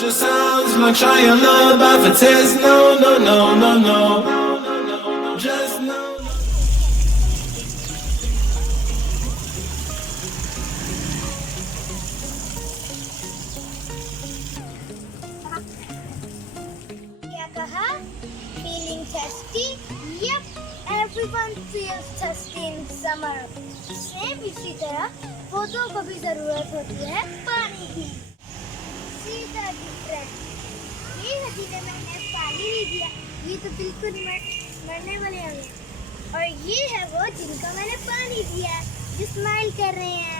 Just sounds like trying love by for test. No, no, no, no, no. Just no. क्या कहा? Feeling thirsty? Yep, everyone feels thirsty in summer. Same इसी तरह पौधों को भी जरूरत होती है पानी की. See the difference. ये नदी में मैंने पानी नहीं दिया, ये तो बिल्कुल मरने वाले होंगे. और ये है वो जिनको मैंने पानी दिया, जो स्माइल कर रहे हैं.